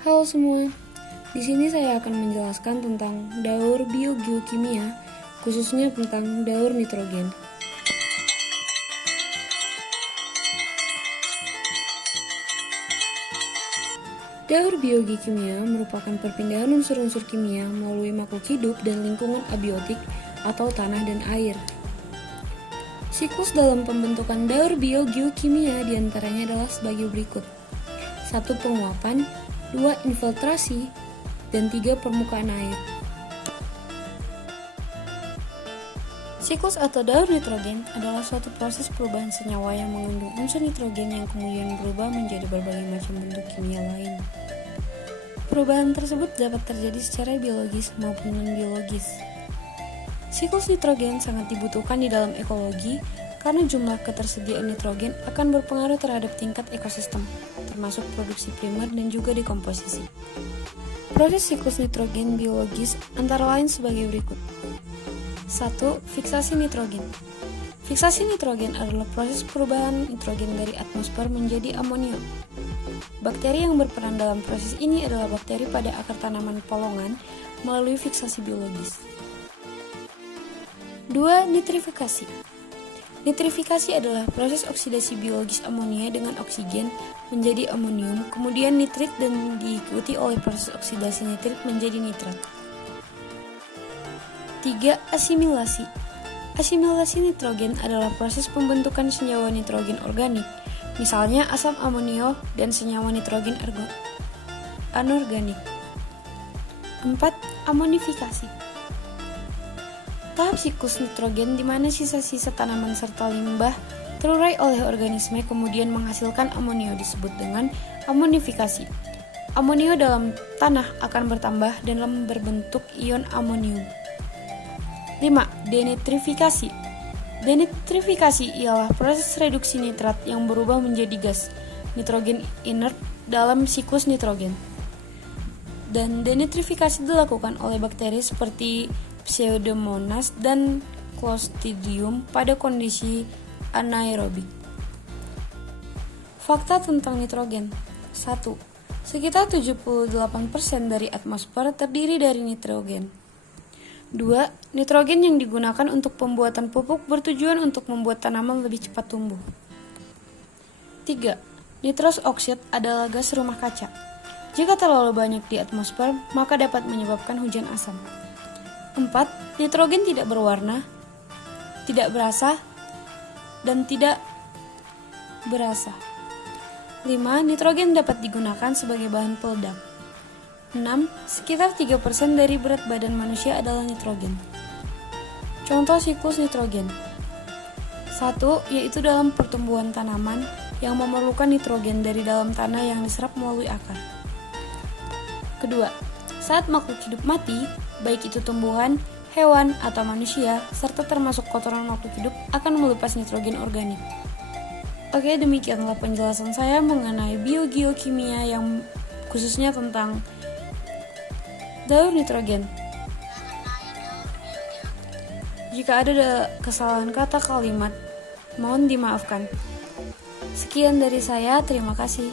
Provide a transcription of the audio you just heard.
Halo semua, di sini saya akan menjelaskan tentang daur biogeokimia, khususnya tentang daur nitrogen. Daur biogeokimia merupakan perpindahan unsur-unsur kimia melalui makhluk hidup dan lingkungan abiotik atau tanah dan air. Siklus dalam pembentukan daur biogeokimia diantaranya adalah sebagai berikut. 1. Penguapan, 2. Infiltrasi, dan 3. Permukaan air. Siklus atau daur nitrogen adalah suatu proses perubahan senyawa yang mengandung unsur nitrogen yang kemudian berubah menjadi berbagai macam bentuk kimia lain. Perubahan tersebut dapat terjadi secara biologis maupun non-biologis. Siklus nitrogen sangat dibutuhkan di dalam ekologi karena jumlah ketersediaan nitrogen akan berpengaruh terhadap tingkat ekosistem, termasuk produksi primer dan juga dekomposisi. Proses siklus nitrogen biologis antara lain sebagai berikut. 1. Fiksasi nitrogen. Fiksasi nitrogen adalah proses perubahan nitrogen dari atmosfer menjadi amonium. Bakteri yang berperan dalam proses ini adalah bakteri pada akar tanaman polongan melalui fiksasi biologis. 2. Nitrifikasi. Nitrifikasi adalah proses oksidasi biologis amonia dengan oksigen menjadi amonium, kemudian nitrit dan diikuti oleh proses oksidasi nitrit menjadi nitrat. 3. Asimilasi. Asimilasi nitrogen adalah proses pembentukan senyawa nitrogen organik, misalnya asam amonio dan senyawa nitrogen anorganik. 4. Amonifikasi. Tahap siklus nitrogen di mana sisa-sisa tanaman serta limbah terurai oleh organisme kemudian menghasilkan amonio disebut dengan amonifikasi. Amonio dalam tanah akan bertambah dalam berbentuk ion amonium. 5. Denitrifikasi. Denitrifikasi ialah proses reduksi nitrat yang berubah menjadi gas nitrogen inert dalam siklus nitrogen. Dan denitrifikasi dilakukan oleh bakteri seperti Pseudomonas dan Clostridium pada kondisi anaerobik. Fakta tentang nitrogen. 1. Sekitar 78% dari atmosfer terdiri dari nitrogen. 2. Nitrogen yang digunakan untuk pembuatan pupuk bertujuan untuk membuat tanaman lebih cepat tumbuh. 3. Nitrous oxide adalah gas rumah kaca. Jika terlalu banyak di atmosfer, maka dapat menyebabkan hujan asam. 4. Nitrogen tidak berwarna, tidak berasa, dan tidak berasa. 5. Nitrogen dapat digunakan sebagai bahan peledak. 6. Sekitar 3% dari berat badan manusia adalah nitrogen. Contoh siklus nitrogen. 1. Yaitu dalam pertumbuhan tanaman yang memerlukan nitrogen dari dalam tanah yang diserap melalui akar. Kedua, saat makhluk hidup mati, baik itu tumbuhan, hewan, atau manusia, serta termasuk kotoran makhluk hidup akan melepas nitrogen organik. Oke, demikianlah penjelasan saya mengenai biogeokimia yang khususnya tentang daur nitrogen. Jika ada kesalahan kata kalimat, mohon dimaafkan. Sekian dari saya, terima kasih.